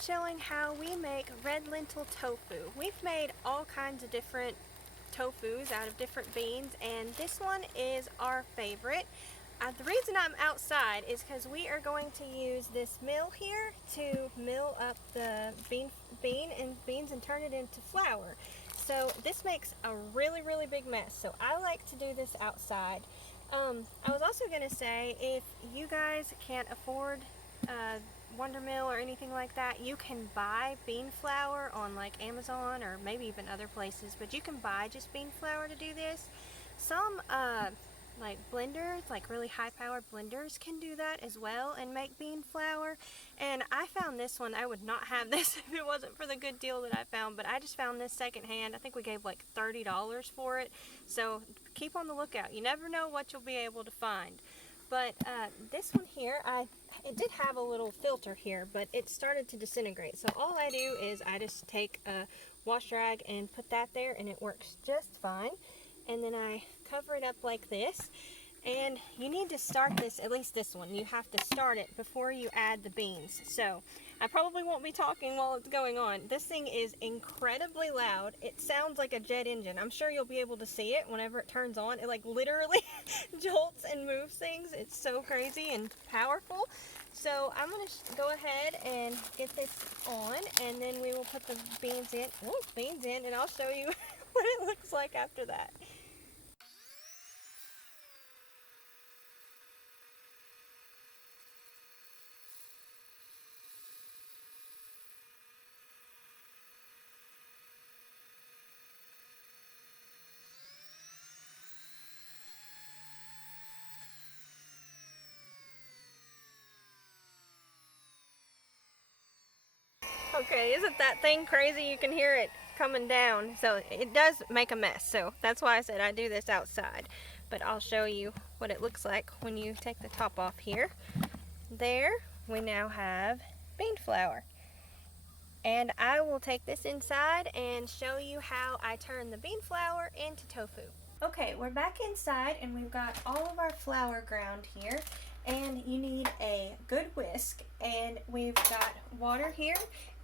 showing how we make red lentil tofu. We've made all kinds of different tofus out of different beans, and this one is our favorite. The reason I'm outside is because we are going to use this mill here to mill up the beans and turn it into flour. So this makes a really big mess, so I like to do this outside. I was also going to say, if you guys can't afford Wonder Mill or anything like that, you can buy bean flour on like Amazon or maybe even other places, but you can buy just bean flour to do this. Some like blenders, like really high powered blenders, can do that as well and make bean flour. And I found this one. I would not have this if it wasn't for the good deal that I found, but I just found this secondhand. I think we gave like $30 for it, so keep on the lookout. You never know what you'll be able to find. But this one here, it did have a little filter here, but it started to disintegrate. So all I do is I just take a wash rag and put that there, and it works just fine. And then I cover it up like this. And you need to start this, at least this one, you have to start it before you add the beans. So I probably won't be talking while it's going on. This thing is incredibly loud. It sounds like a jet engine. I'm sure you'll be able to see it whenever it turns on. It like literally jolts and moves things. It's so crazy and powerful. So I'm going to go ahead and get this on, and then we will put the beans in. Oh, beans in, and I'll show you what it looks like after that. Okay, isn't that thing crazy? You can hear it coming down. So it does make a mess. So that's why I said I do this outside. But I'll show you what it looks like when you take the top off here. There, we now have bean flour. And I will take this inside and show you how I turn the bean flour into tofu. Okay, we're back inside and we've got all of our flour ground here. And you need a good whisk, and we've got water here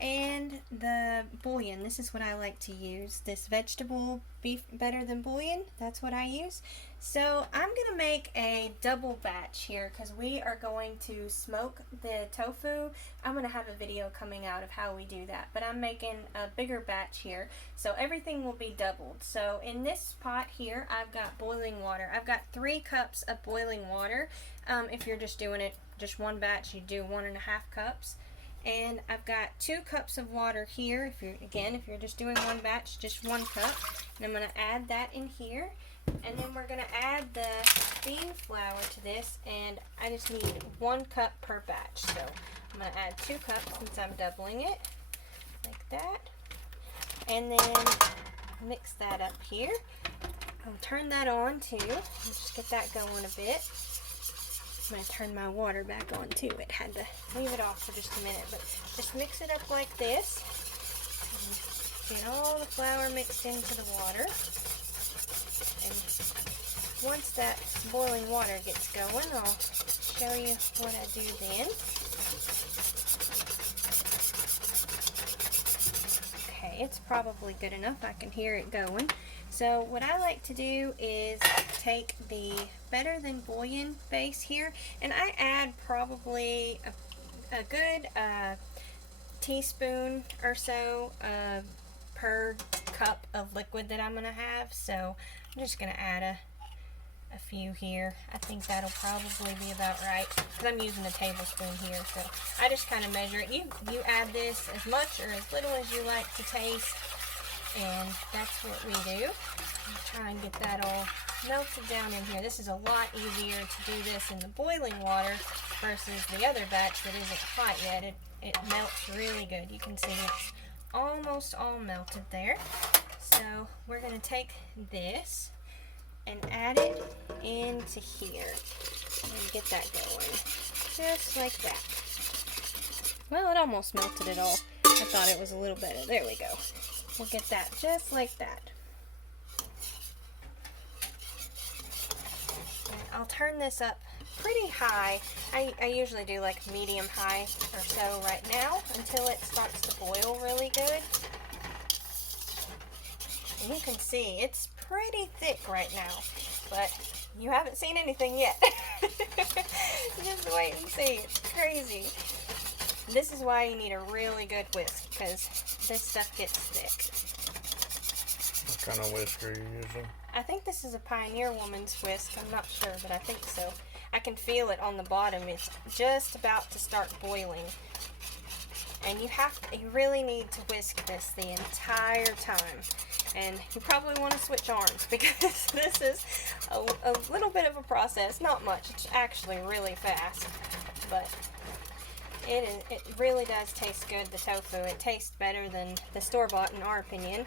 and the bouillon. This is what I like to use, this vegetable beef better than bouillon. That's what I use. So I'm gonna make a double batch here because we are going to smoke the tofu. I'm gonna have a video coming out of how we do that, but I'm making a bigger batch here, so everything will be doubled. So in this pot here, I've got boiling water. I've got 3 cups of boiling water. If you're just doing it just one batch, you do 1.5 cups. And I've got 2 cups of water here. If you're just doing one batch, just 1 cup. And I'm going to add that in here. And then we're going to add the bean flour to this, and I just need 1 cup per batch. So I'm going to add 2 cups since I'm doubling it, like that. And then mix that up here. I'll turn that on too. Just get that going a bit. I'm going to turn my water back on too. It had to leave it off for just a minute, but just mix it up like this. Get all the flour mixed into the water. And once that boiling water gets going, I'll show you what I do then. Okay, it's probably good enough. I can hear it going. So what I like to do is take the better than bouillon base here, and I add probably a good teaspoon or so per cup of liquid that I'm going to have. So I'm just going to add a few here. I think that'll probably be about right because I'm using a tablespoon here. So I just kind of measure it. You add this as much or as little as you like to taste. And that's what we do. Try and get that all melted down in here. This is a lot easier to do this in the boiling water versus the other batch that isn't hot yet. It melts really good. You can see it's almost all melted there. So we're going to take this and add it into here and get that going. Just like that. Well, it almost melted it all. I thought it was a little better. There we go. We'll get that just like that. And I'll turn this up pretty high. I usually do like medium high or so right now until it starts to boil really good. And you can see it's pretty thick right now, but you haven't seen anything yet. Just wait and see. It's crazy. This is why you need a really good whisk, because this stuff gets thick. What kind of whisk are you using? I think this is a Pioneer Woman's whisk. I'm not sure, but I think so. I can feel it on the bottom. It's just about to start boiling. And you really need to whisk this the entire time. And you probably want to switch arms because this is a little bit of a process. Not much. It's actually really fast. But it really does taste good, the tofu. It tastes better than the store-bought in our opinion.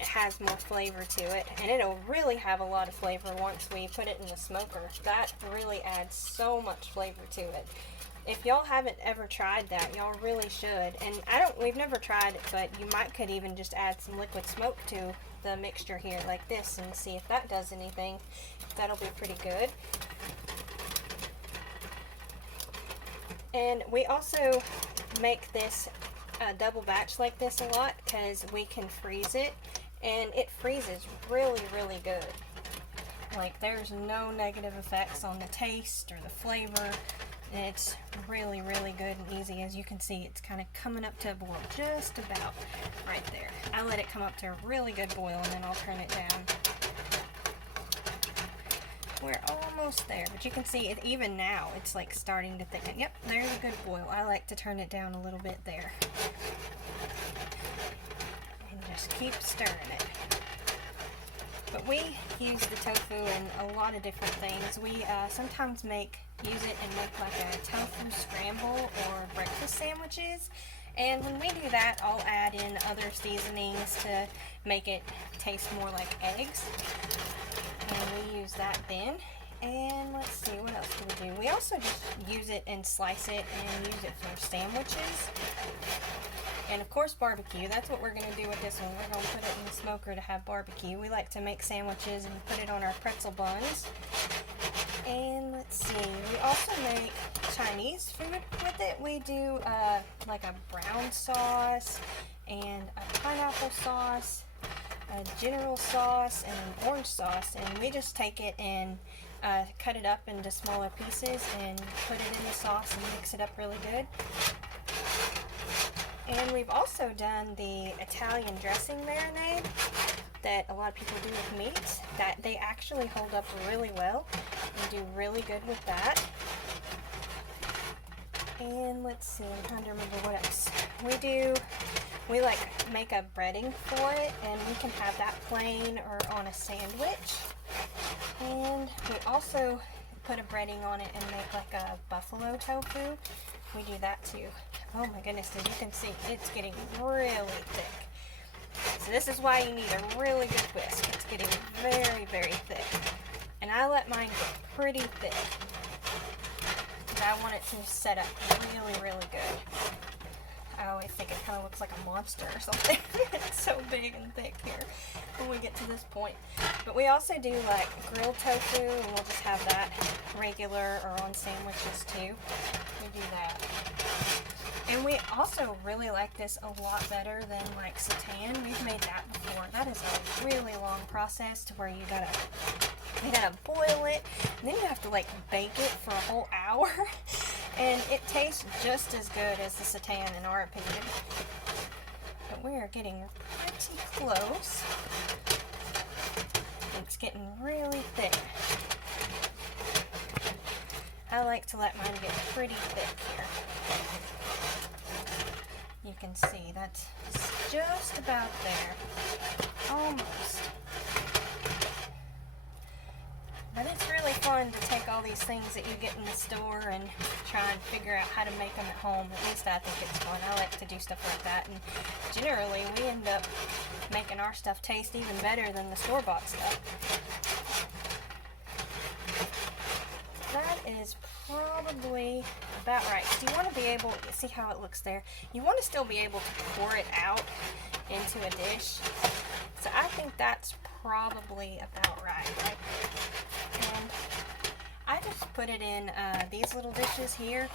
It has more flavor to it, and it'll really have a lot of flavor once we put it in the smoker. That really adds so much flavor to it. If y'all haven't ever tried that, y'all really should. And we've never tried it, but you could even just add some liquid smoke to the mixture here like this and see if that does anything. That'll be pretty good. And we also make this double batch like this a lot because we can freeze it, and it freezes really, really good. Like, there's no negative effects on the taste or the flavor. It's really, really good and easy. As you can see, it's kind of coming up to a boil just about right there. I let it come up to a really good boil, and then I'll turn it down. We're almost there, but you can see it even now, it's like starting to thicken. Yep, there's a good boil. I like to turn it down a little bit there. And just keep stirring it. But we use the tofu in a lot of different things. We sometimes use it and make like a tofu scramble or breakfast sandwiches. And when we do that, I'll add in other seasonings to make it taste more like eggs. And we use that then. And let's see, what else do we do? We also just use it and slice it and use it for sandwiches. And of course barbecue. That's what we're going to do with this one. We're going to put it in the smoker to have barbecue. We like to make sandwiches and put it on our pretzel buns. And let's see, we also make Chinese food with it. We do like a brown sauce and a pineapple sauce, a general sauce, and an orange sauce. And we just take it and cut it up into smaller pieces and put it in the sauce and mix it up really good. And we've also done the Italian dressing marinade that a lot of people do with meats. That they actually hold up really well and do really good with that. And let's see, I'm trying to remember what else. We like make a breading for it, and we can have that plain or on a sandwich. And we also put a breading on it and make like a buffalo tofu. We do that too. Oh my goodness, as you can see, it's getting really thick. So this is why you need a really good whisk. It's getting very, very thick. And I let mine get pretty thick, because I want it to set up really, really good. I always think it kind of looks like a monster or something. It's so big and thick here when we get to this point. But we also do like grilled tofu, and we'll just have that regular or on sandwiches too. We do that. And we also really like this a lot better than like seitan. We've made that before. That is a really long process to where you gotta boil it, and then you have to like bake it for a whole hour. And it tastes just as good as the seitan in our opinion. But we are getting pretty close. It's getting really thick. I like to let mine get pretty thick here. You can see that's just about there. Almost. But it's really fun to take all these things that you get in the store and try and figure out how to make them at home. At least I think it's fun. I like to do stuff like that. And generally, we end up making our stuff taste even better than the store-bought stuff. That is probably about right. So you want to be able to see how it looks there. You want to still be able to pour it out into a dish. So I think that's probably about right? And I just put it in these little dishes here,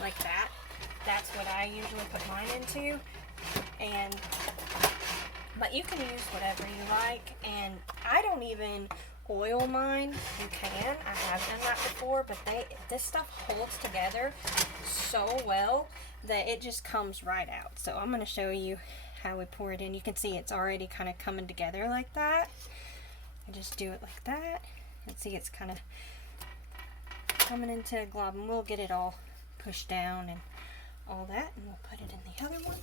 like that. That's what I usually put mine into. But you can use whatever you like, and I don't even oil mine. You can. I have done that before, but this stuff holds together so well that it just comes right out. So I'm going to show you how we pour it in. You can see it's already kind of coming together like that. I just do it like that, and see it's kind of coming into a glob, and we'll get it all pushed down and all that, and we'll put it in the other one.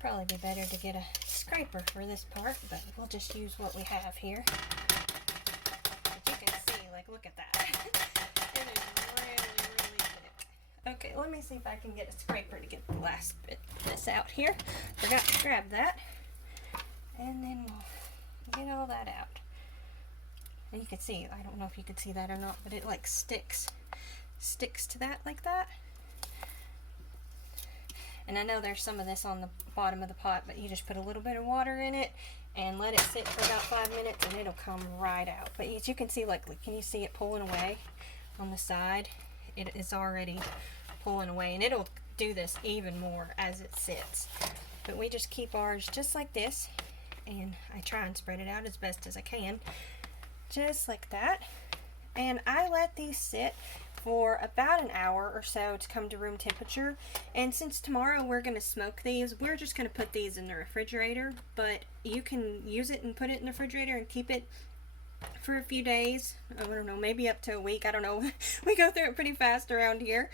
Probably be better to get a scraper for this part, but we'll just use what we have here. But you can see, like, look at that. It is really, really thick. Okay, let me see if I can get a scraper to get the last bit of this out here. Forgot to grab that. And then we'll get all that out. And you can see, I don't know if you can see that or not, but it like sticks to that like that. And I know there's some of this on the bottom of the pot, but you just put a little bit of water in it and let it sit for about 5 minutes, and it'll come right out. But as you can see, like, can you see it pulling away on the side? It is already pulling away, and it'll do this even more as it sits. But we just keep ours just like this, and I try and spread it out as best as I can, just like that. And I let these sit for about an hour or so to come to room temperature. And since tomorrow we're going to smoke these, we're just going to put these in the refrigerator, but you can use it and put it in the refrigerator and keep it for a few days. I don't know, maybe up to a week. I don't know. We go through it pretty fast around here.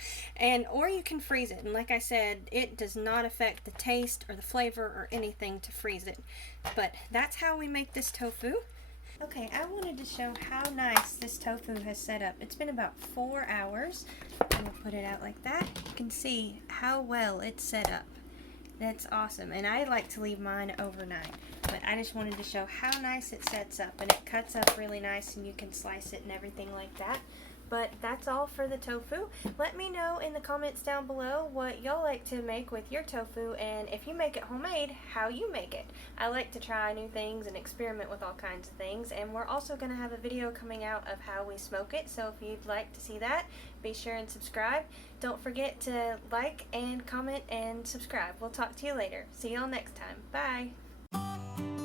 Or you can freeze it. And like I said, it does not affect the taste or the flavor or anything to freeze it. But that's how we make this tofu. Okay, I wanted to show how nice this tofu has set up. It's been about 4 hours. I'm going to put it out like that. You can see how well it's set up. That's awesome. And I like to leave mine overnight. But I just wanted to show how nice it sets up. And it cuts up really nice, and you can slice it and everything like that. But that's all for the tofu. Let me know in the comments down below what y'all like to make with your tofu, and if you make it homemade, how you make it. I like to try new things and experiment with all kinds of things, and we're also going to have a video coming out of how we smoke it, so if you'd like to see that, be sure and subscribe. Don't forget to like and comment and subscribe. We'll talk to you later. See y'all next time. Bye!